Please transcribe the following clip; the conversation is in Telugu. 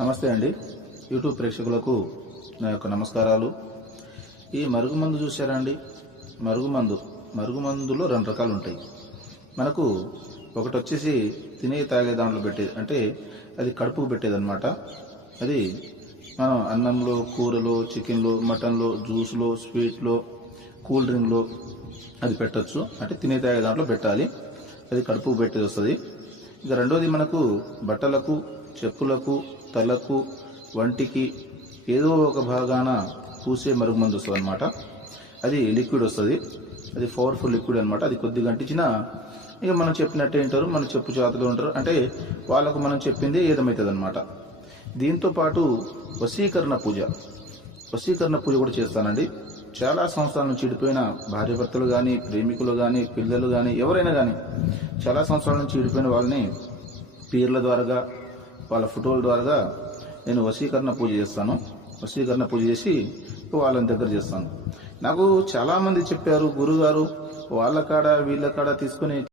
నమస్తే అండి. యూట్యూబ్ ప్రేక్షకులకు నా యొక్క నమస్కారాలు. ఈ మరుగుమందు చూసారా అండి? మరుగుమందులో రెండు రకాలు ఉంటాయి. మనకు ఒకటి వచ్చేసి తినే తాగే దాంట్లో పెట్టేది, అంటే అది కడుపుకు పెట్టేదన్నమాట. అది మనం అన్నంలో, కూరలో, చికెన్లో, మటన్లో, జ్యూస్లో, స్వీట్లో, కూల్ డ్రింక్లో అది పెట్టచ్చు. అంటే తినే తాగే దాంట్లో పెట్టాలి. అది కడుపుకు పెట్టేది వస్తుంది. ఇక రెండోది మనకు బట్టలకు, చెప్పులకు, తలకు, వంటికి ఏదో ఒక భాగాన పూసే మరుగుమందు వస్తుంది అనమాట. అది లిక్విడ్ వస్తుంది. అది పవర్ఫుల్ లిక్విడ్ అనమాట. అది కొద్దిగా అంటించినా ఇక మనం చెప్పినట్టే వింటారు, మన చెప్పు చేతలో ఉంటారు. అంటే వాళ్ళకు మనం చెప్పింది ఏదమవుతుంది అనమాట. దీంతో పాటు వశీకరణ పూజ కూడా చేస్తానండి. చాలా సంవత్సరాల నుంచి చెడిపోయిన భార్యాభర్తలు కానీ, ప్రేమికులు కానీ, పిల్లలు కానీ, ఎవరైనా కానీ చాలా సంవత్సరాల నుంచి చెడిపోయిన వాళ్ళని పీర్ల ద్వారా, వాళ్ళ ఫోటోల ద్వారా నేను వశీకరణ పూజ చేస్తాను. వశీకరణ పూజ చేసి వాళ్ళని దగ్గర చేస్తాను. నాకు చాలామంది చెప్పారు, గురుగారు వాళ్ళ కాడ వీళ్ళ కాడ తీసుకుని